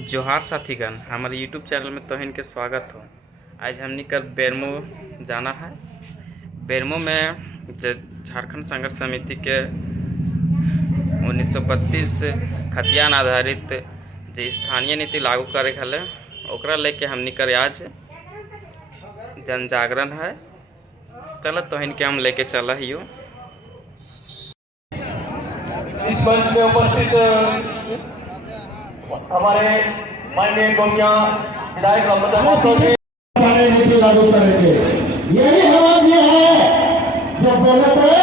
जोहार साथीगण, हमारे YouTube channel में तोहिन के स्वागत हो। आज हमने कर बेरमो जाना है। बेरमो में झारखंड संघर्ष समिति के 1932 खतियान आधारित जो स्थानीय नीति लागू करे हले ओकरा लेके हमने कर आज जन जागरण है। चलो तोहिन के हम लेके चल हियो। इस मंच में उपस्थित हमारे माननीय गोमिया विधायक लागू करेंगे। यही हम ये है जो बोले थे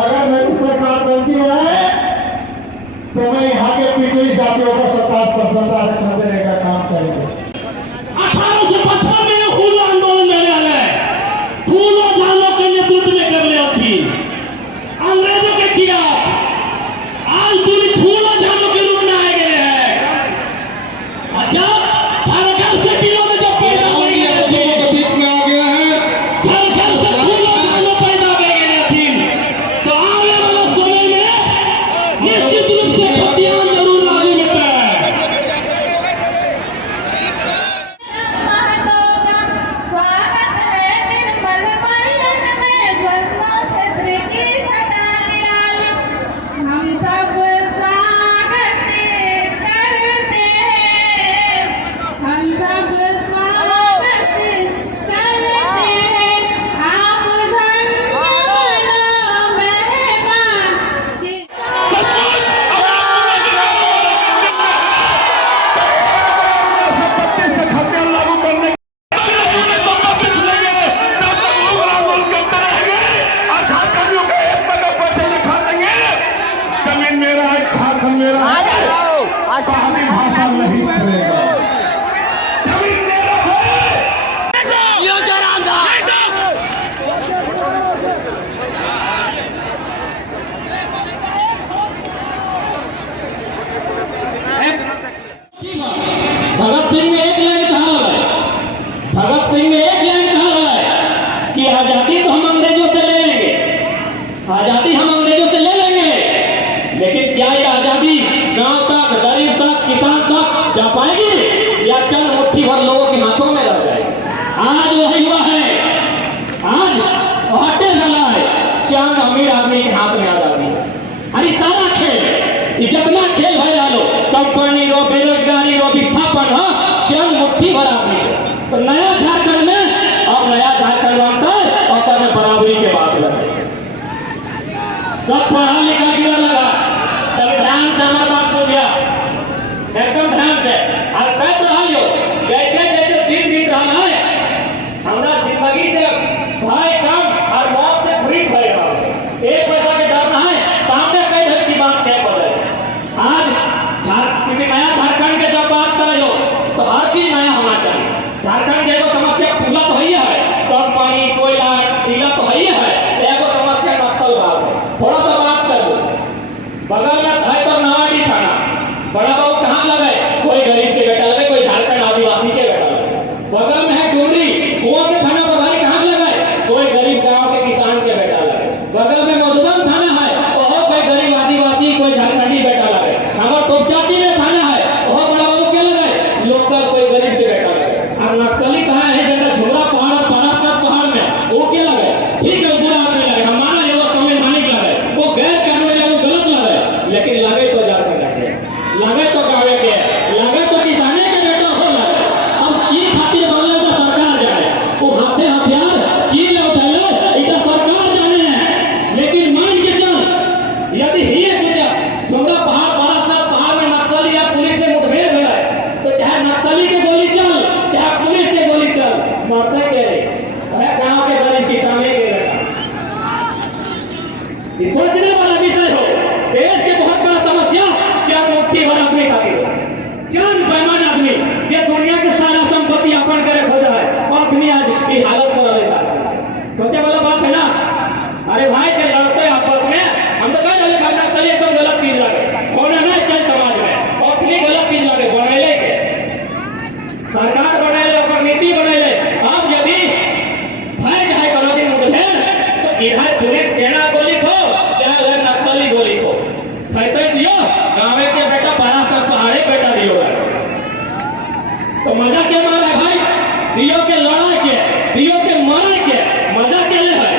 अगर मेरी सरकार बनती है तो मैं यहाँ के पिछड़ी जातियों को 57% आरक्षण देने का काम करेंगे। 1855 में हुल आंदोलन में आए फूलों झालों के नेतृत्व में कर रहे थी अंग्रेजों के खिलाफ। आज पूरी फूलों झालों के रूप में आए गए हैं। जब भारत से दिनों में जब पैदा हो गई थी भारत से फूलों झालों पैदा हो गई थी तो आने वाले समय में निश्चित रूप से खतियान जरूर लागू होता है। स्वागत है निर्मल पर्यटन में जन्म क्षेत्र की सदा निराली। हम सब स्वागत करते हैं, हम सब स्वागत करते हैं। आप धन्य बनो मेहमान की जमीन मेरा है, झारखंड मेरा है, पहाड़ी भाषा नहीं चलेगा। जमीन मेरा है। भगत सिंह ने एक लाइन कहा है, भगत सिंह ने एक लाइन कहा है कि आजादी तो हम अंग्रेजों से ले लेंगे, आजादी हम अंग्रेजों से ले लेंगे, लेकिन क्या ये आजादी गांव तक, गरीब तक, किसान तक जा पाएगी या चंद मुट्ठी भर लोगों के हाथों में रह जाएगी? आज वही हुआ है। आज हटे चला है, चंद अमीर आदमी के हाथ में आजादी है। अरे सारा खेल, ये जितना खेल है डालो, कंपनी रो, बेरोजगारी रो, विस्थापन हो, चंद मुट्ठी भर आदमी। तो नया झारखंड में और नया झारखंड अंतर और में बराबरी के बात लगे। सब पढ़ा लिखा गिरा लगा, तब ध्यान से हमारा बात हो गया, एकदम ध्यान से। और मैं पढ़ा लो, जैसे जैसे दिन बीत रहा है हमारा जिंदगी से भाई कम और मौत से फ्री भय रहा है। एक पैसा के डर है, सामने कई घर की बात क्या बदले। आज क्योंकि नया झारखंड के जब बात कर रहे हो तो हर चीज नया होना चाहिए। झारखंड की समस्या खुला तो ही है, कम पानी, कोयला, टीला तो ही है। एगो समस्या नक्सलवाद है। थोड़ा सा बात कर लो, बगल में है तो नवाडी थाना, बड़ा बाबू कहाँ लगे? कोई गरीब के बेटा लगे, कोई मजा के मारा भाई दियो के लड़ा के दियो के मारा के मजा के ले है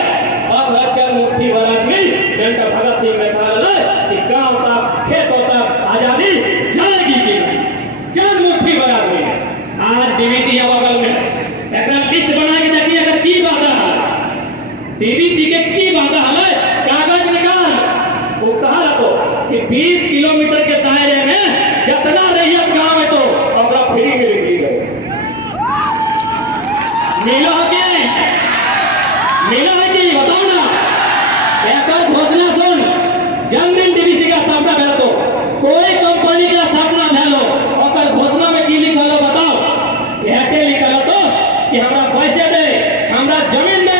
अब है चल मुट्ठी भर आदमी जनता भगत सिंह ने कहा कि गांव तक खेत तक आजादी जाएगी कि नहीं चल मुट्ठी भर आदमी आज डीवीसी बगल में एक लिस्ट बना के देखिए अगर की बात है डीवीसी के की बात है कागज निकाल वो कहा रखो कि 20 किलोमीटर के दायरे में जितना रैयत गांव है तो अपना फ्री में बिक्री करे मिला है कि बताओ ना एक घोषणा सुन जन्मदिन डीवीसी का स्थापना भेल तो कोई कंपनी का स्थापना भेलो और घोषणा में की लिखल बताओ यह के लिखल तो कि हमरा पैसे दे हमरा जमीन दे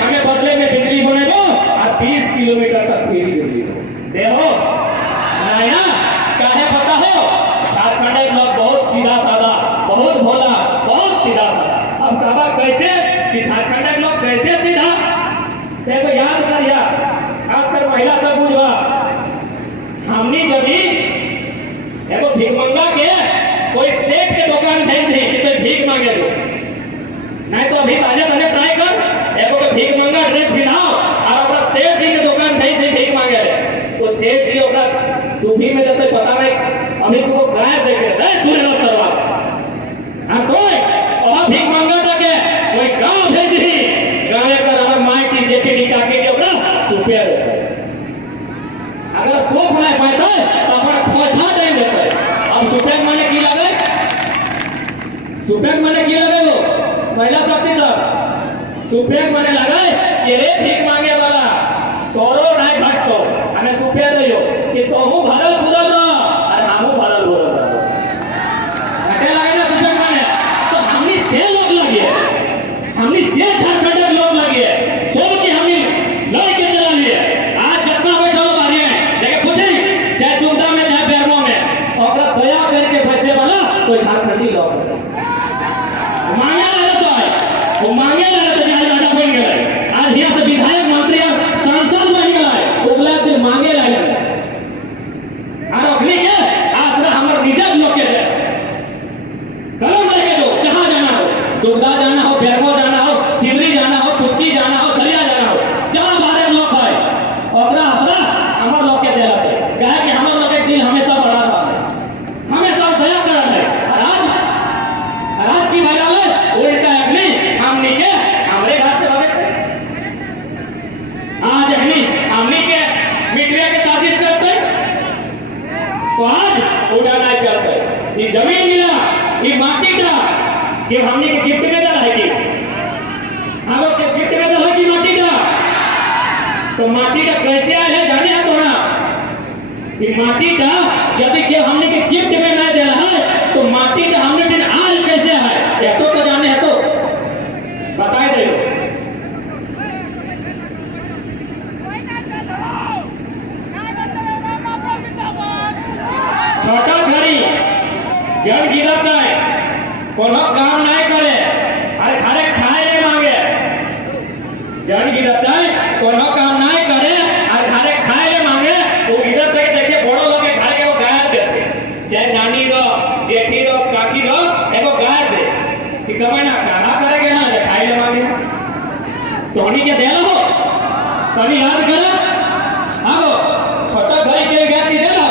हमें बदले में बिजली बनेगो और 20 किलोमीटर तक फ्री बिजली दे हो नहीं ना काहे पता हो झारखंड के लोग बहुत सीधा साधा बहुत भोला बहुत सीधा साधा अब कहा कैसे कि झारखंड के लोग कैसे सीधा देखो याद करिया खासकर महिला सब बुझवा हमनी जब एगो भिखमंगा के कोई सेठ के दुकान भेज दी कि कोई भीख मांगे लो नहीं तो अभी ताजा ताजा ट्राई कर एगो के भीख मंगा ड्रेस पिनाओ और अपना सेठ जी के दुकान भेज दी भीख मांगे तो सेठ जी ओकरा दूधी में जब पता नहीं अभी को गाय देखे रे तू रे सरवा हां कोई और भीख मंगा के कोई गांव भेज दी गांव का हमर माई की जेठी की काकी के ओकरा सुपेर अगर सोख नहीं पाए तो अपन खोछा दे देते अब सुपेर माने की लगे सुपेर माने की लगे वो महिला शक्ति सर सुपेर माने लगे कि रे भीख मांगे वाला तोरो नहीं भटको हमें सुपेर दियो कि तोहू भरल पूरल रह और हमहू भरल पूरल रह अटे लगे ना सुपेर माने तो हमनी से लोग लगे हमनी से झारखंड के लोग लगे सब की हमनी लड़ के चला लिए आज जितना बैठो बारी है लेकिन पूछे चाहे दुर्गा में चाहे बेरमो में ओकरा दया करके पैसे वाला कोई झारखंडी लोग मांगे वो मांगे तो ज्यादा बन गए आज यहाँ से विधायक मंत्री और सांसद बन गए उगला दिन मांगे लगे और अखनी के आज हमारे रिजर्व लोग के कलम लगे लोग जहाँ जाना हो दुर्गा जाना हो बेरमो जाना हो सिमरी जाना हो कुट्टी जाना हो दलिया जाना हो जहाँ बारे लोग है ओकरा असरा हमारे लोग के दे रहे कहे कि हमारे लोग के दिल हमेशा बड़ा रहा है हमेशा दया कर रहे आज की भाई उल्टा अग्नि हमनी के हमरे घर से भागे आज अग्नि हमनी के मीडिया के साजिश करते तो आज उड़ा नहीं चलते ये जमीन मिला ये माटी का ये हमनी के गिफ्ट में दल है कि हम लोग के गिफ्ट में दल है कि माटी का तो माटी का कैसे आए है जाने आप होना ये माटी का यदि के हमने के गिफ्ट में नहीं दे रहा है तो माटी का हमने दिन आज कैसे है या तो जाने है तो बताए दे छोटा घड़ी जल गिरत है कोनो काम नहीं करे अरे खाले खाए ले मांगे जल गिरत है कोनो काम नहीं करे अरे खाले खाए ले मांगे वो गिरत है देखिए बड़ो लोग के घर के वो गाय देते चाहे नानी रो जेठी रो काकी रो एगो गाय दे कि कमे ना खाना करेगे ना खाए ले मांगे तोनी के दे लो कभी याद करो आओ छोटा भाई के गाय की दे लो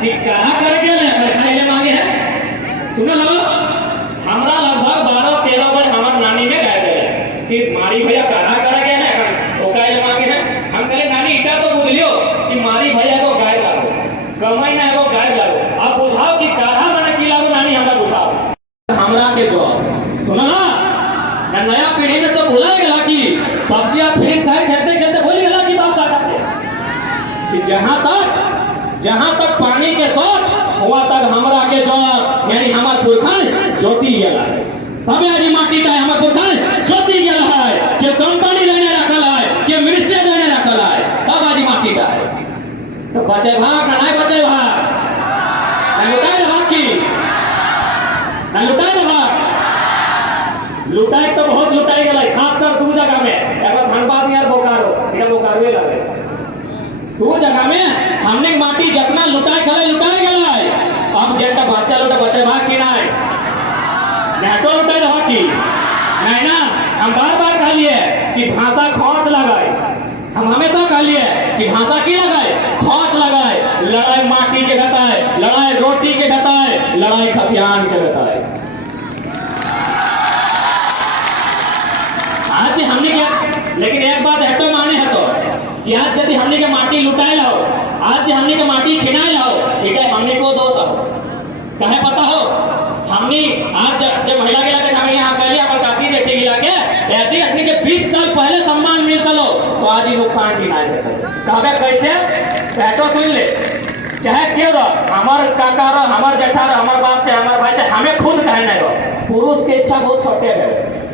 कि कहा करेगे ना खाए ले मांगे है सुनो लो हमरा लगभग 12-13 बार हमार नानी में गाय दे कि मारी भैया कहा करेगे ना वो गाय ले मांगे है हम कहले नानी इटा तो बोल लियो कि मारी भैया को गाय लागो कमाई ना वो गाय लागो आप बुझाओ कि काढ़ा माने की लागो नानी हमरा बुझाओ हमरा के जो सुना ना नया पीढ़ी में सब भूला गया कि सब्जियां फिर खाए खेलते खेलते भूल गया कि बाप दादा कि जहां तक पानी के सोच हुआ तक हमरा के जो यानी हमार पुरखा ज्योति गया है तबे आज माटी का हमार पुरखा ज्योति गया है कि कंपनी लेने रखल है कि मिनिस्टर लेने रखल है तब आज माटी का है तो बचे भाग ना नहीं बचे भाग ना लुटाए भाग की ना लुटाए भाग लुटाई तो बहुत लुटाई गई खासकर दू जगह में एगो धनबाद यार बोकारो इधर बोकारो लगे दू जगह में हमने माटी जितना लुटाई खले लुटाई गई अब जेटा बच्चा लोग बचे भाग की ना नेटो लुटाई रहो की नहीं ना। हम बार बार कहलिए कि भाषा खौच लगाए, हम हमेशा कहलिए कि भाषा की लगाए, खौच लगाए। लड़ाई माटी के घटाए, लड़ाई रोटी के घटाए, लड़ाई खतियान के घटाए। आज हमने क्या, लेकिन एक बात हटो माने है तो कि आज यदि हमने के माटी लुटाए लाओ, आज हमने के माटी छिनाए लाओ, ठीक है, हमने को दोष हो कहे पता हो। हमने आज जब महिला के लगे हमें यहाँ पहले हमारे काकी देखे गिला के ऐसे अपने के 20 साल पहले सम्मान मिलता लो तो आज ही नुकसान भी ना कहा कैसे बैठो सुन ले। चाहे क्यों रहो, हमारे काका रहो, हमारे जेठा रहो, हमारे बाप चाहे हमारे भाई चाहे, हमें खुद कहने रहो। पुरुष की इच्छा बहुत छोटे है।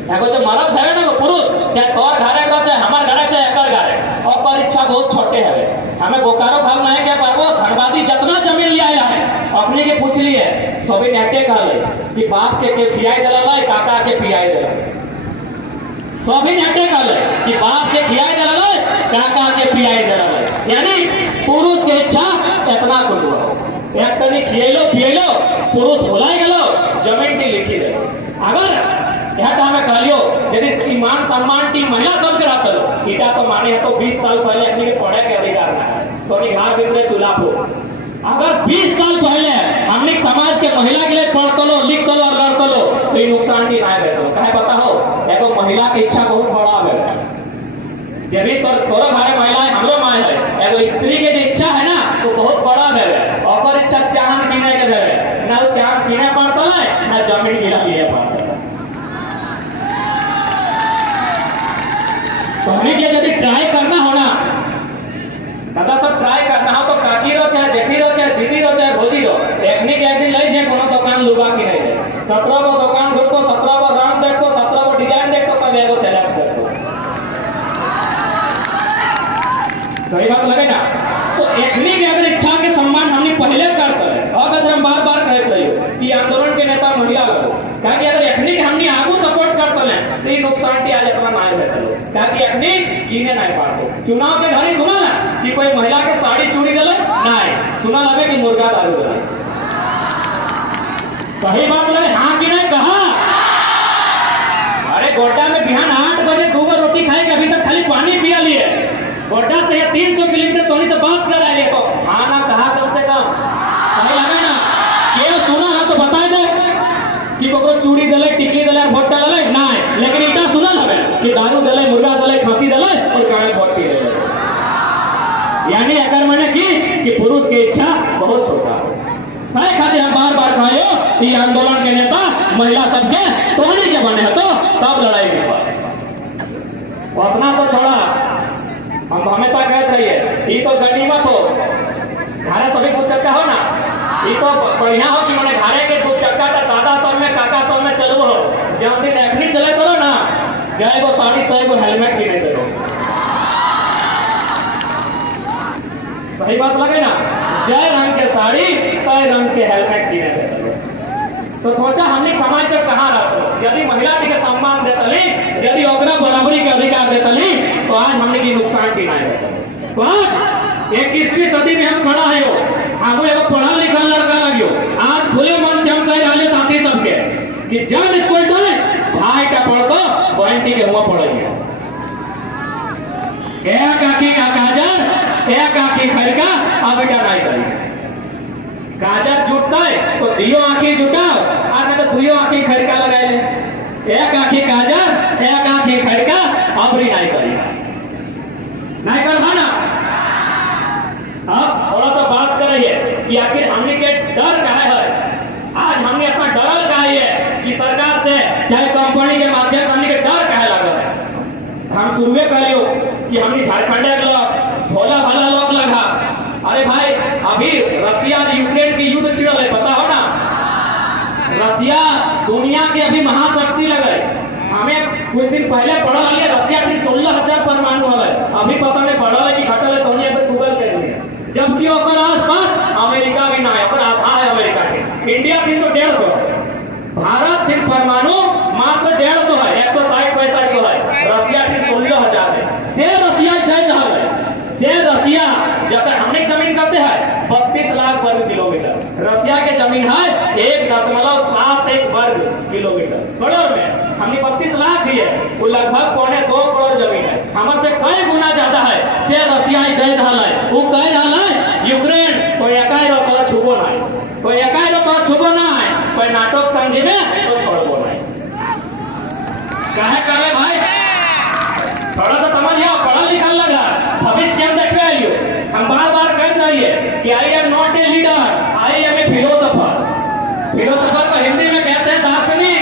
देखो जो मर्द है ना पुरुष, चाहे तोर घरे रहो चाहे हमारे घरे चाहे एकर घरे, और पर इच्छा बहुत छोटे है। हमें बोकारो भाव नहीं क्या पारबो, धनबादी जितना जमीन लिया है अपने के पूछ लिए सभी नेटे कहले कि बाप के खियाई दिला, काका के पियाई दिला। सभी नेटे कहले कि बाप के खियाई दिला, काका के पियाई दिला। यानी पुरुष की इच्छा इतना कुल एक तनी खियलो पियलो पुरुष भुलाई गलो, जमीन की लिखी दे। अगर यह हमें कहलियो यदि ईमान सम्मान की महिला सब के रखलो इटा तो माने है तो 20 साल पहले अपने के पढ़े के अधिकार ना तो घर बिगड़े चुनाव हो। अगर 20 साल पहले हमने समाज के महिला के लिए पढ़ लो, लिख लो और लड़ लो तो ये नुकसान की ना बैठो। कहे पता हो देखो महिला की इच्छा बहुत बड़ा है। जब भी तोरो घरे महिलाएं हमरो माए है, एगो स्त्री के जो इच्छा है ना तो बहुत बड़ा है। और इच्छा चांद कीने के है ना, चांद कीने पड़ता है ना जमीन गिरा लिए पड़ता है। तो हमें क्या यदि ट्राई करना हो ना दादा सब ट्राई करना हो तो काकी रो चाहे जेठी रो चाहे दीदी रो चाहे भोजी रो एक दिन लई जे कोनो दुकान लुगा की नहीं है 17 गो दुकान घुसको 17 गो रंग देखो 17 गो डिजाइन देखो तब एगो सेलेक्ट करो। सही बात लगे ना। तो एकनी के अगर इच्छा के सम्मान हमने पहले करते हैं और अगर हम बार बार कहते रहिए कि आंदोलन के नेता महिला लोग ताकि अगर एकनी के हमने आगू सपोर्ट करते हैं तो ये नुकसान की आज अपना ना रहता है ताकि एकनी जीने नहीं पाते। चुनाव के घड़ी सुना ना कि कोई महिला के साड़ी चूड़ी दले नहीं सुना लगे कि मुर्गा दारू दले। सही बात लगे हाँ कि नहीं कहा। अरे गोड्डा में बिहान 8 बजे 2 बार रोटी खाए अभी तक खाली पानी पिया लिए। गोड्डा से 300 किलोमीटर तोनी से बात कर रहे हो हाँ ना कहा कम से कम। सही लगे ना ये सुना ना तो बता दे कि को चूड़ी दले टिकली दले वोट दले नहीं लेकिन इटा सुना लगे कि दारू दले मुर्गा दले खसी दले और काहे वोट पी दले। यानी अगर मैंने कि पुरुष की इच्छा बहुत छोटा सही खाते हम बार बार कहो ये आंदोलन के नेता महिला सबके तोड़ने के बने तो तब लड़ाई के अपना तो छोड़ा हम हमेशा कहते रहिए ये तो गनीमत हो घरे सभी कुछ चक्का हो ना ये तो बढ़िया हो कि मैंने घरे के कुछ चक्का था दादा सब में काका सब में चलू हो जब दिन एखनी चले करो ना जय वो साड़ी तय वो हेलमेट भी नहीं करो। सही बात लगे ना जय रंग के साड़ी तय रंग के हेलमेट भी नहीं करो। तो सोचा हमने समाज में कहाँ रहते यदि महिला के सम्मान देतली यदि ओकरा बराबरी के अधिकार देतली तो आज हमने की नुकसान भी नहीं रहता। तो आज 21वीं सदी में हम खड़ा है हम एगो पढ़ा लिखा लड़का लगियो आज खुले मन से हम कह रहे साथी सबके कि जब स्कूल जाए भाई का पढ़ो बहन के हुआ पढ़ेंगे एक आखी का काजर एक आखी खड़का अब क्या नहीं करेंगे काजर जुटता है तो दियो आंखें जुटाओ आज तो दुइयो आंखें खड़का लगाए ले एक आंखें काजर एक आंखें खड़का अब भी नहीं करेगा नहीं कर ना। अब थोड़ा सा बात करिए कि आखिर हमने के डर कहा है आज हमने अपना डरल कहा है कि सरकार से चाहे कंपनी के माध्यम हमने के डर कहा लगा है। हम शुरुए कहियो कि हमने झारखंड के भोला भाला लोग लगा अरे भाई अभी रसिया यूक्रेन की युद्ध छिड़ल है पता हो ना रसिया दुनिया की अभी महाशक्ति लगे हमें कुछ दिन पहले पढ़ा है रसिया की 16,000 परमाणु है अभी पता नहीं पढ़ा है कि घटल है दुनिया पे गूगल कर लिए जबकि ओकर आसपास अमेरिका भी ना है ओकर आधा है अमेरिका के इंडिया थी तो 150 भारत थी परमाणु मात्र 150 है 160 पैसा की है रसिया थी 16,000 है से रसिया जय रहा है से रसिया जब हमने जमीन करते हैं 32 लाख वर्ग किलोमीटर रसिया के जमीन है 1.71 4 किलोमीटर। करोड़ में हमने 32 लाख ही है, वो लगभग 2.25 करोड़ जमीन है। हमसे कई गुना ज्यादा है से रसिया कह रहा है, वो कह रहा है यूक्रेन कोई एकाई कर छुबो ना, कोई एकाई कर छुबो ना है, कोई नाटक समझे में तो छोड़बो नहीं। काहे करे भाई, थोड़ा सा समझ लिया, पढ़ल लिखल लगा, भविष्य हम देखते आइयो। हम बार बार कहते रहिए कि I am not a leader, I am a philosopher. Philosopher को हिंदी में कहते हैं दार्शनिक।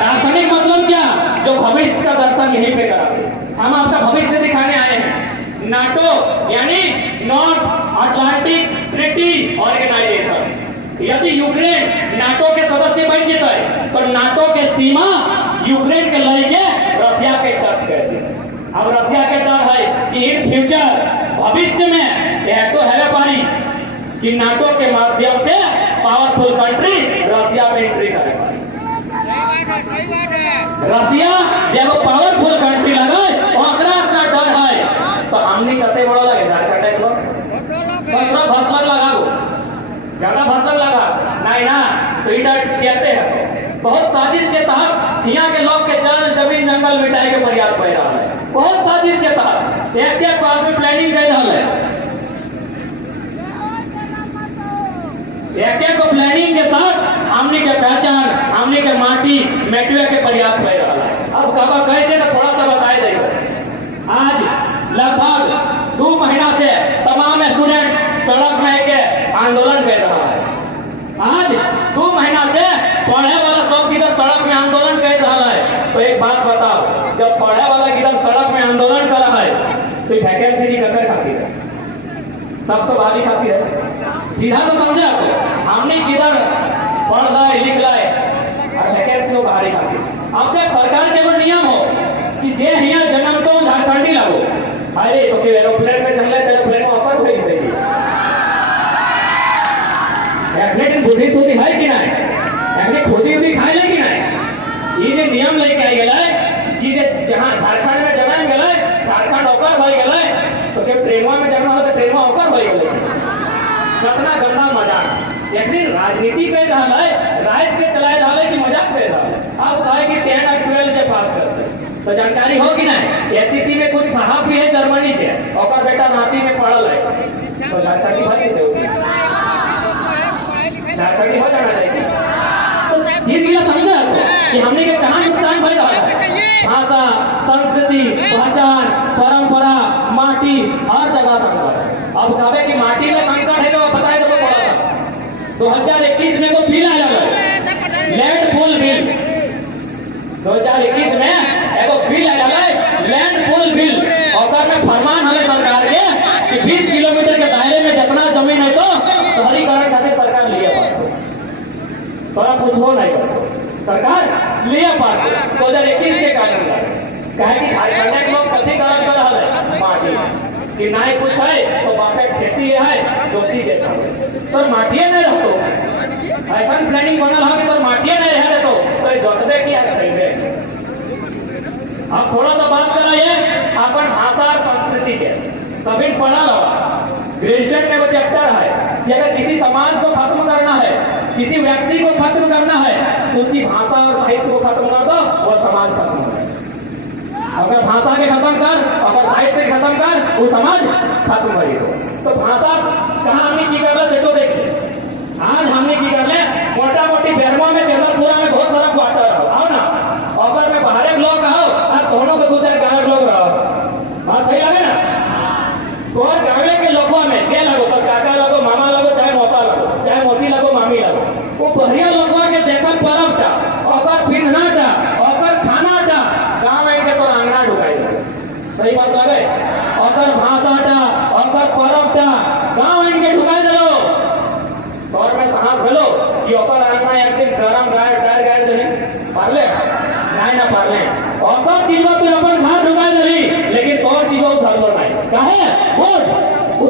दार्शनिक मतलब क्या, जो भविष्य का दर्शन यहीं पे कराते। हम आपका भविष्य दिखाने आए हैं। नाटो यानी नॉर्थ अटलांटिक ट्रीटी ऑर्गेनाइजेशन, यदि यूक्रेन नाटो के सदस्य बन जाता है तो नाटो के सीमा यूक्रेन के लेके रसिया के टच कर दी। अब रसिया के डर है कि इन फ्यूचर भविष्य में यह तो है पारी कि नाटो के माध्यम से पावरफुल कंट्री रसिया में एंट्री करेगा। रसिया जब पावरफुल कंट्री लगा ओकरा अपना डर है तो हमने कते बड़ा लगे झारखंड के लोग मतलब भस्मन लगाओ, ज्यादा भस्मन लगा नहीं ना तो इधर कहते हैं बहुत साजिश के तहत यहाँ के लोग के जल जमीन जंगल मिटाए के प्रयास कर रहा है। बहुत साजिश के तहत एक आदमी प्लानिंग कर रहा है, एक को प्लानिंग के साथ हमने के पहचान, हमने के माटी मेटुए के प्रयास कर रहा है। अब कब कैसे तो थोड़ा सा बताए देगा। आज लगभग 2 महीना से तमाम स्टूडेंट सड़क में के आंदोलन कर रहा है। आज 2 महीना से पढ़े वाला सब किधर सड़क में आंदोलन कर रहा है। तो एक बात बताओ, जब पढ़े वाला किधर सड़क में आंदोलन कर रहा है तो वैकेंसी की कदर खातिर है, सब तो भारी खातिर है। सीधा तो समझे आपको, हमने किधर पढ़ रहा है लिख रहा है और वैकेंसी भारी खातिर। अब तक सरकार के वो नियम हो कि जे यहाँ जन्म तो झारखंडी लागो, अरे तो कि एरोप्लेन में चल रहे एरोप्लेन में ऑफर हुई रहेगी। लेकिन बुद्धि सुधी है कि नहीं, खोदी उदी खाए कि नहीं। ये जो नियम लेके आई गए कि जहाँ झारखंड में जन्म गए झारखंड ऑफर हो गए तो के ट्रेनवा में जन्म हो तो ट्रेनवा ऑफर हो गए। कितना गंदा मजाक, एक दिन राजनीति कर रहा है, राज के चलाए रहा है कि मजाक कर रहा है। अब कहे कि 10 और 12 के पास करते तो जानकारी हो कि नहीं। एचईसी में कुछ साहब भी है जर्मनी के, और बेटा रांची में पढ़ल है तो जानकारी भरी जानकारी हो जाना चाहिए। समझा कि हमने के कहाँ नुकसान भर रहा है। भाषा, संस्कृति, पहचान, परंपरा, माटी हर जगह संकट है। अब कहे कि माटी में संकट है तो बताए तो 2021 में को बिल आया लैंड पूल बिल। 2021 में एगो बिल आया लैंड पूल बिल और में फरमान है सरकार के कि 20 किलोमीटर के दायरे में जितना जमीन है तो शहरीकरण खातिर सरकार लिए थोड़ा कुछ हो नहीं सरकार लिए पार 2021 के कारण कहे कि झारखंड के लोग कथी कारण कर रहा है माटी कि नहीं कुछ है तो बापे खेती है जोती देता है तो माटिए नहीं रहते ऐसा प्लानिंग बनल है कि तो माटिए नहीं रह तो जोतबे किया करेंगे। अब थोड़ा सा बात कर रहे हैं अपन भाषा और संस्कृति के सभी पढ़ा लगा ग्रेजुएट में वो चैप्टर है कि अगर किसी समाज को खत्म करना है, किसी व्यक्ति को खत्म करना है तो उसकी भाषा और साहित्य को खत्म कर दो, वो समाज खत्म हो। अगर भाषा के खत्म कर, अगर साहित्य के खत्म कर, वो समाज खत्म कर दो। तो भाषा कहाँ हमने की कर ले तो देखिए, आज हमने की कर ले मोटा मोटी बेरवा में चंद्रपुरा में बहुत सारा क्वार्टर आओ ना, अगर में बाहर लोग आओ और दोनों के दूसरे गाँव लोग रहो, बात सही लगे ना। तो गाँव के लोगों में क्या लगो तो काका लगो, मामा लगो, चाहे मौसा लगो, चाहे मौसी लगो, मामी लगो, वो बढ़िया लोगों के देखकर परब था और पिंधना था और खाना था गाँव के तो आंगना ढुकाई सही बात लगे और भाषा था और परब था गाँव इनके ढुकाई दो और में साहब बोलो कि ओकर आंगना एक दिन गरम गाय चली पारले नहीं ना पारले और चीजों पे अपन घर ढुकाई दली लेकिन और चीजों धरलो नहीं कहे वो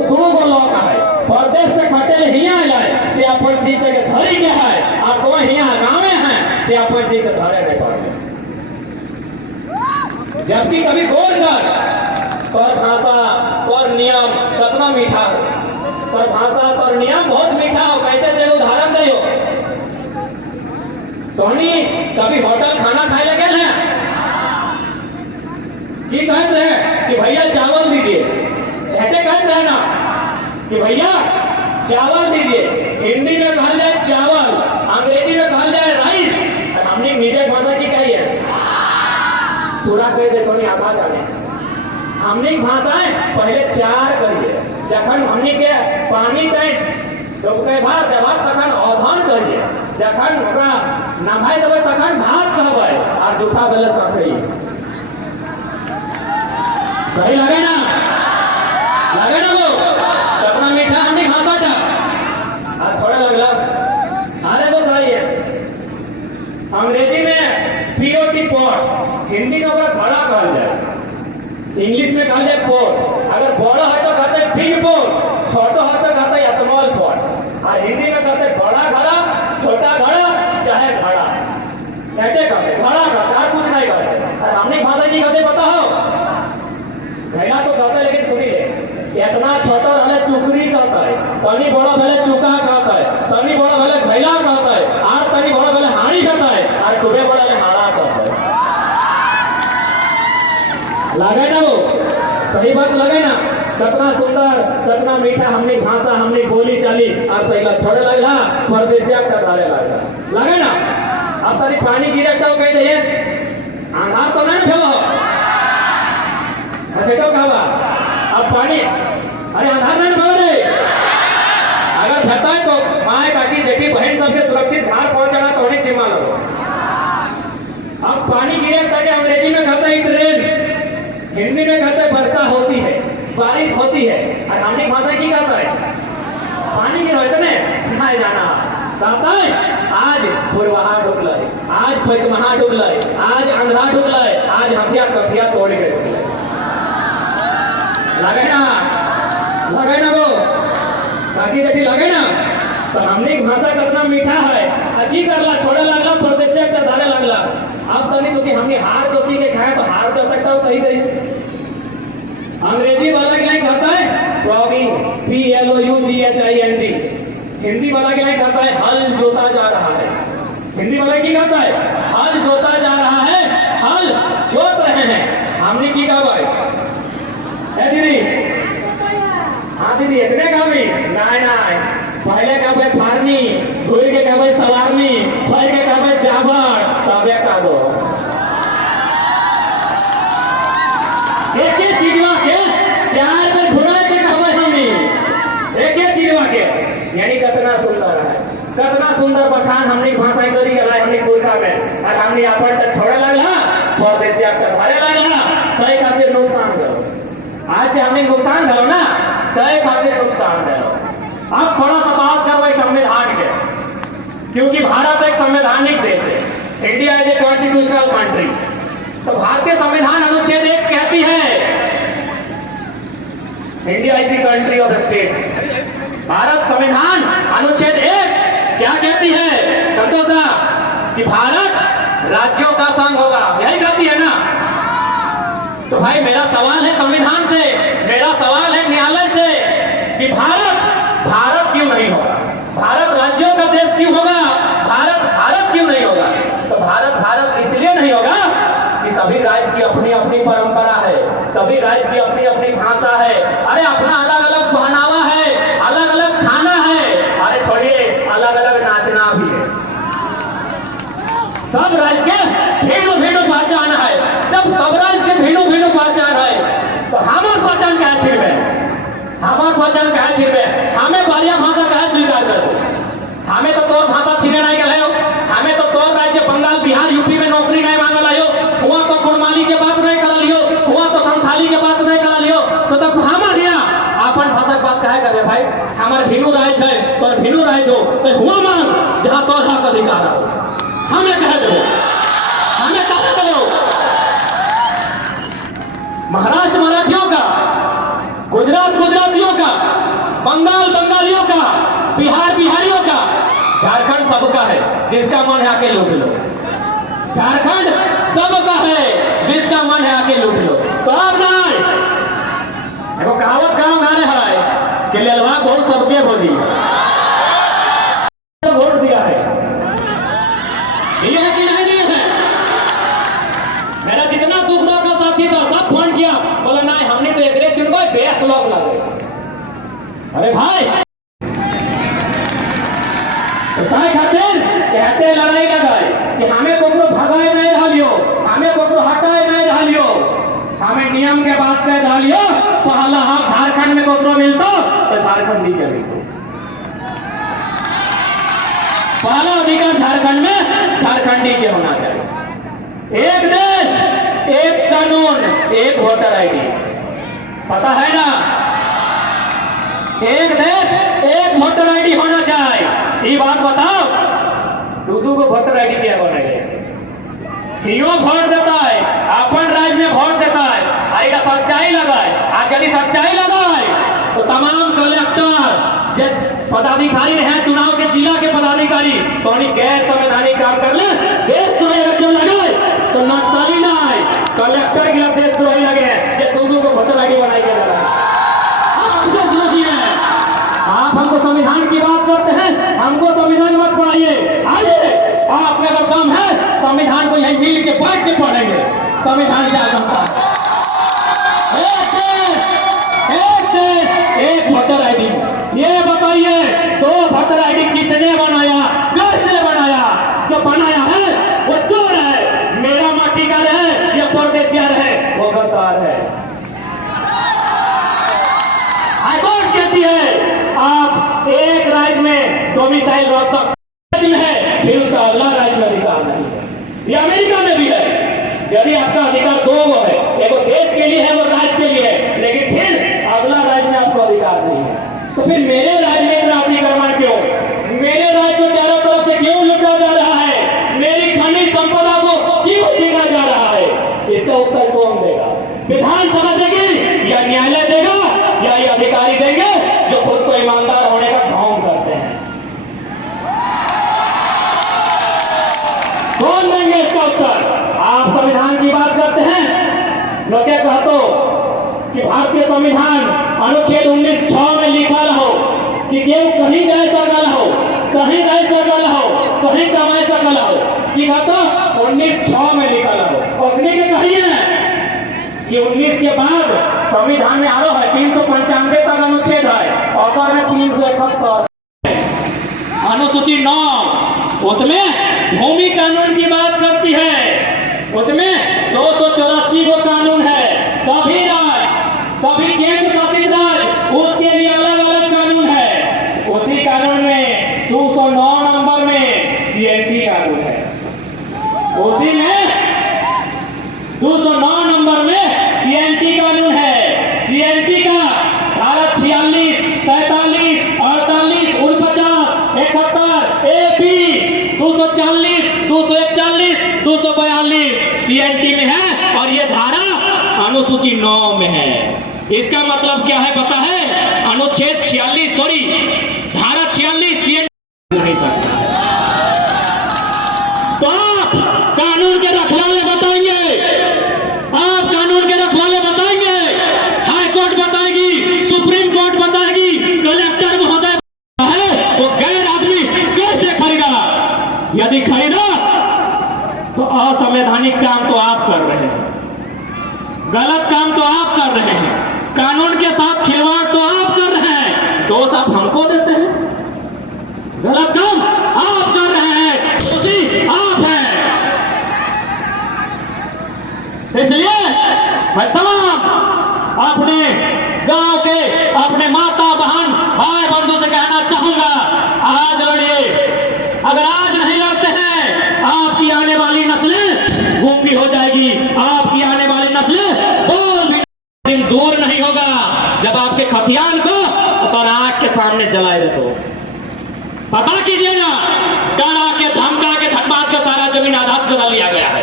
दो लोग है परदेश से खटे हिया लाए से अपन चीज के धरी के है आपको हिया गाँव में है से अपन चीज के धरे नहीं पाते। जबकि कभी गौर कर पर भाषा पर नियम कितना मीठा हो, पर भाषा पर नियम बहुत मीठा हो। कैसे दे उदाहरण दे तोहनी कभी होटल खाना खाए लगे हैं कि कहते हैं कि भैया चावल दीजिए, ऐसे कहते हैं ना कि भैया चावल दीजिए। हिंदी में कहा जाए चावल, अंग्रेजी में कहा जाए राइस, और हमने मीडिया भाषा की कही है पूरा कह दे तो आधा जाने। हमने भाषाएं पहले चार करिए, जखन हमने के पानी के भात तखन अवधान करिए, जखन ओकरा नहाय देवे तखन भात कहबै, और जूठा बेले सकरी। सही लगे ना? लगे ना वो कितना मीठा हमने भाषा था। आज थोड़ा लगला अरे तो भाई अंग्रेजी में पीओटी पॉट, हिंदी में ओकरा घड़ा कहल जाए, इंग्लिश में कहल जाए पोट। अगर बड़ा है तो कहते हैं बिग पोट, छोटा है तो कहते हैं स्मॉल पोट, और हिंदी में कहते हैं बड़ा घड़ा, छोटा घड़ा, चाहे घड़ा, ऐसे कहते घड़ा कहते, और कुछ नहीं कहते। और हमने भाषा की कहते पता हो घड़ा तो कहते, लेकिन सुनिए इतना छोटा वाले चुकरी कहता है, तनी बड़ा वाले चुका कहता है, तनी बड़ा वाले घैला कहता है, और तनी बड़ा वाले हाड़ी कहता है, और खूबे बड़ा वाले हाड़ा कहता है। लगे ना वो? सही बात लगे ना? कितना सुंदर कितना मीठा हमने भाषा, हमने बोली चाली, और सही लग छोड़े लगला परदेसिया का धारे लगला। लगे ना? अब तारी पानी गिरे तो कह दे आधार तो नहीं ठेलो ऐसे तो कहा अब पानी, अरे आधार नहीं ठेलो रे। अगर ठहता है तो माए काकी बेटी बहन सबके सुरक्षित घर पहुंचाना तो उन्हें जिम्मा लो। अब पानी गिरे करके अंग्रेजी में कहते हैं ट्रेन, हिंदी में कहते हैं वर्षा होती है, बारिश होती है, और हमने भाषा की कहता है पानी गिरो इतने नहाए जाना कहता है। आज पूर्वहा डुबल, आज पचमहा डुबल, आज अंधा डुबल, आज हथिया कथिया तोड़ के डुबल। लगे ना? लगे ना वो काकी बेटी लगे ना? तो हमने भाषा कितना मीठा है, अजी करला छोड़े लगला परदेसिया का धारे लगला। अब तो नहीं तो हमने हार रोटी के खाए तो हार कर सकता हो कहीं कहीं। अंग्रेजी वाला के लिए कहता है प्लॉगिंग, PLOUGHING, हिंदी वाला के लिए कहता है हल जोता जा रहा है। हिंदी वाला की कहता है हल जोता जा रहा है, हल जोत रहे हैं। हमने की कहा भाई दीदी? हाँ दीदी इतने का भी नहीं, पहले कहबे फारनी, धोई के कहबे सवारनी, फल के कहबे जाबर, तबे कहबो एक एक चीजवा के चार पे घुरा के कहबे हमनी एक एक चीजवा के। यानी कितना सुंदर है, कितना सुंदर बखान हमने भाषा करी गला हमने कोटा में, और हमने अपन तक छोड़े लगला परदेसिया का धारे लगला। सही खातिर नुकसान करो, आज के हमने नुकसान करो ना, सही खातिर नुकसान करो। अब थोड़ा सा बात करो संविधान के, क्योंकि भारत एक संवैधानिक देश है, India is a constitutional country. तो भारतीय संविधान अनुच्छेद 1 कहती है India is the country of states. Bharat संविधान अनुच्छेद 1 क्या कहती है संतोषा? कि भारत राज्यों का संघ होगा, यही कहती है ना? तो भाई मेरा सवाल है संविधान से, मेरा सवाल है न्यायालय से कि भारत भारत क्यों नहीं होगा? भारत राज्यों का देश क्यों होगा? भारत भारत क्यों नहीं होगा? तो भारत भारत इसलिए नहीं होगा कि सभी राज्य की अपनी अपनी परंपरा है, सभी राज्य की अपनी अपनी भाषा है, अरे अपना अलग अलग पहनावा है, अलग अलग खाना है, अरे छोड़िए अलग अलग नाचना भी है। सब राज्य के भिन्न भिन्न पहचान है। जब सब राज्य के भिन्न भिन्न पहचान है तो हमारे पहचान क्या छिड़े, हमारे पहचान क्या छिड़े, हमें बालिया भाषा कहा स्वीकार करो। हमें तो तोर भाषा छिड़े नहीं गए हो, हमें तो तोर राज्य बंगाल बिहार यूपी में नौकरी नहीं मांग लियो, हुआ तो कुरमाली के बात नहीं कर लियो, हुआ तो संथाली के बात नहीं कर लियो, तो तब हमारे यहाँ अपन भाषा बात कहे करे भाई? हमारे भिनु राज्य है तो भिनु राज्य हो तो हुआ मांग जहाँ तोर हक अधिकार हो, हमें कह दो, हमें कह दो। महाराष्ट्र मराठियों का, गुजरात गुजरातियों का, बंगाल बंगालियों का, बिहार बिहारियों का, झारखंड सबका है, जिसका मन है आके लूट लो। झारखंड सबका है, जिसका मन है आके लूट लो। तो अब नहीं देखो कहावत गाँव गाने है कि लेलवा बहुत सबके बोली वोट दिया है, ये है कि नहीं है? मेरा जितना दूसरा का साथी था सब फोन किया, बोला नहीं हमने तो एक चुनवा बेस लोग लगे। अरे भाई खातिर कहते लड़ाई लगाए कि हमें को भगाए नहीं डालियो, हमें को हटाए नहीं डालियो, हमें नियम के बात कह डालियो। पहला हक झारखंड में को मिलता तो झारखंड नहीं चलेगा। पहला अधिकार झारखंड में झारखंडी के होना चाहिए। एक देश एक कानून एक वोटर आईडी, पता है ना? एक देश एक वोटर आईडी होना चाहिए। ये बात बताओ, दूधू को वोटर आईडी क्या बनाए? क्यों वोट देता है? अपन राज्य में वोट देता है, आएगा सच्चाई लगाए। यदि सच्चाई लगाए तो तमाम कलेक्टर पदाधिकारी है, चुनाव के जिला के पदाधिकारी तो गैर संवैधानिक काम कर ले, देशद्रोही क्यों लगे? तो नक्सली ना आए, कलेक्टर के लिए देशद्रोही लगे जो दूधू को वोटर आईडी बनाई जा रहा है। आप हमको संविधान की बात करते हैं, हमको संविधान मत पढ़ाइए। आइए आपका अगर काम है संविधान को यहीं मिल के बैठ के पढ़ेंगे। संविधान क्या कहता है? एक वोटर आईडी। ये बताइए तो वोटर आईडी किसने बनाया, कैसे बनाया? जो बनाया है वो चोर है, मेरा माटी का है या परदेसिया है, वो गद्दार है। हाईकोर्ट कहती है आप एक राज्य में डोमिसाइल रख सकते हैं, फिर उसका अगला राज्य में अधिकार नहीं है। ये अमेरिका में भी है। यदि आपका अधिकार दो है, एक देश के लिए है, वो राज्य के लिए है, लेकिन फिर अगला राज्य में आपको अधिकार नहीं है। तो फिर मेरे राज्य में इतना अतिक्रमण क्यों? मेरे राज्य को चारों तरफ से क्यों लुटा जा रहा है? मेरी खनिज संपदा को क्यों छीना जा रहा है? इसका उत्तर कौन देगा? विधानसभा देगी या न्यायालय देगा या ये अधिकारी देंगे जो खुद को ईमानदार होने का ढोंग करते हैं? कौन देंगे इसका उत्तर? आप संविधान की बात करते हैं, लोग क्या कहते कि भारतीय संविधान अनुच्छेद 19(6) में लिखा हो कि केवल कहीं जाए सकल हो, कहीं रह सकल हो, कहीं कमाए सकल हो। की कहता 19(6) में लिखा हो। और के कही है कि 19 के बाद संविधान में आरो है 395 तक अनुच्छेद है और में 371 अनुसूची 9 उसमें भूमि कानून की बात करती है। उसमें 284 को कानून है। सभी राज्य, सभी केंद्र शासित राज्य उसके लिए अलग अलग कानून है। उसी कानून में 209 नंबर में सीएनटी कानून है। उसी में 209 नंबर में सीएनटी कानून है। सीएनटी का धारा 46, 47, 48, 49, 71, एपी 240, 241, 242 सीएनटी में है और ये धारा अनुसूची 9 में है। इसका मतलब क्या है पता है? अनुच्छेद 46 धारा 46 सीएनटी नहीं सकता। तो आप कानून के रखवाले बताएंगे, आप कानून के रखवाले बताएंगे, हाई कोर्ट बताएगी, सुप्रीम कोर्ट बताएगी, कलेक्टर महोदय है वो गैर आदमी कैसे खरीदा? यदि खरीदा तो असंवैधानिक काम तो आप कर रहे हैं, गलत काम तो आप कर रहे हैं, कानून के साथ खिलवाड़ तो आप कर रहे हैं, दोष आप हमको देते हैं। गलत काम आप कर रहे हैं, दोषी आप हैं। इसलिए मैं तमाम अपने गांव के अपने माता बहन भाई बंधु से कहना चाहूंगा, आज लड़िए। अगर आज नहीं लड़ते हैं आपकी आने वाली नस्लें गुम हो जाएगी, आपकी आने वाली नस्लें बोल भी दिन दूर नहीं होगा जब आपके खतियान को और आग के सामने जलाए दे। तो पता कीजिएगा, डरा के धमका के धमका के सारा जमीन आधार जला लिया गया है,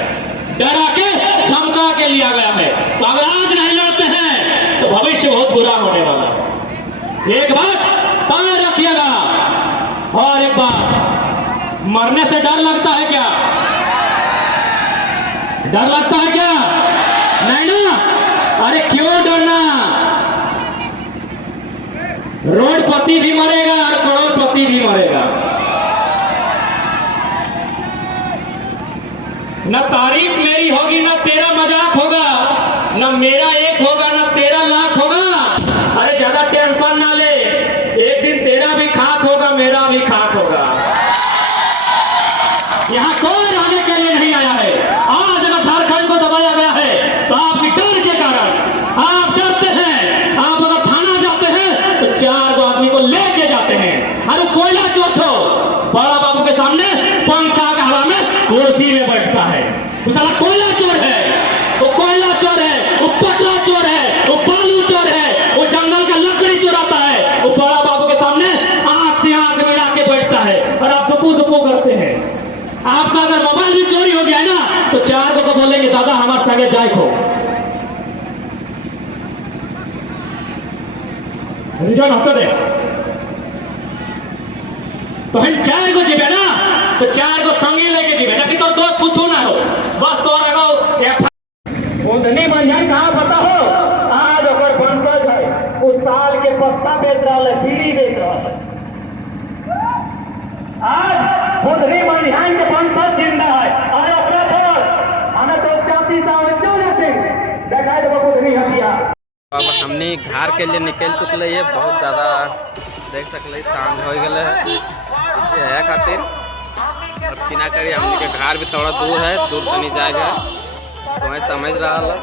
डरा के धमका के लिया गया है। तो अगर आज नहीं लड़ते हैं तो भविष्य बहुत बुरा होने वाला है। एक बात तान रखिएगा। और एक बात, मरने से डर लगता है क्या? डर लगता है क्या? नहीं ना? अरे क्यों डरना? रोडपति भी मरेगा और करोड़पति भी मरेगा। न तारीफ मेरी होगी न तेरा मजाक होगा, न मेरा एक होगा न तेरा लाख होगा। अरे ज्यादा टेंशन ना ले, एक दिन तेरा भी खाक होगा मेरा भी खाक होगा। यहाँ कोई रहने के लिए नहीं आया है। आज अगर झारखंड को दबाया गया है तो आपकी डर के कारण आप डरते हैं। आप अगर थाना जाते हैं तो 4 गो आदमी को लेके जाते हैं। अरे कोयला चोर हो, बड़ा बाबू के सामने पंखा का हवा में कुर्सी में बैठता है। वो साला कोयला चोर है, वो कोयला चोर है, वो पटरा चोर है, वो बालू चोर है, वो जंगल का लकड़ी चुराता है। वो बड़ा बाबू के सामने आंख से आंख मिला के बैठता है और आप दुपू दुपू करते हैं। आपका अगर मोबाइल भी चोरी हो गया है ना तो 4 को बोलेंगे दादा हमारे संगे जाए को रिजन हफ्ते दे तो हम 4 को जीवे ना तो 4 को संगे लेके जीवे ना कि तो दोस्त पूछो ना हो बस तो मंझाई कहाँ पता हो। आज अगर वंशज है उस साल के पत्ता बेच रहा है, बीड़ी बेच रहा है। आज बुधनी मंझाई के वंशज जिंदा है। अरे अपना आना तो जाति सामने क्यों जाते देखा है बुधनी हथिया। अब हमने घर के लिए निकल चुकल है। बहुत ज़्यादा देख सकल सांझ हो गए है, इससे है खातिर अब किना करी हमने के घर भी थोड़ा दूर है, दूर तो नहीं जाएगा तो मैं समझ रहा है।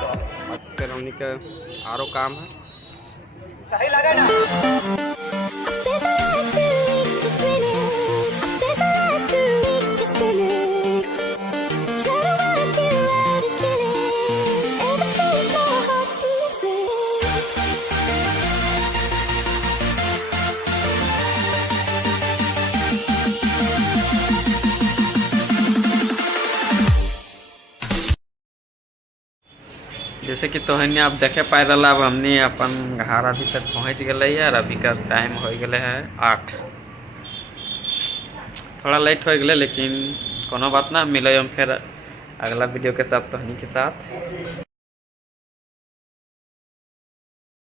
फिर हमने के आरो काम है। सही लगे ना? जैसे कि तोहने आप देखे पा रहा, अब हमने अपन घर अभी तक पहुँच गए है और अभी का टाइम हो गए है 8। थोड़ा लेट हो गए लेकिन कोनो बात ना, मिले हम फिर अगला वीडियो के साथ तोहनी के साथ।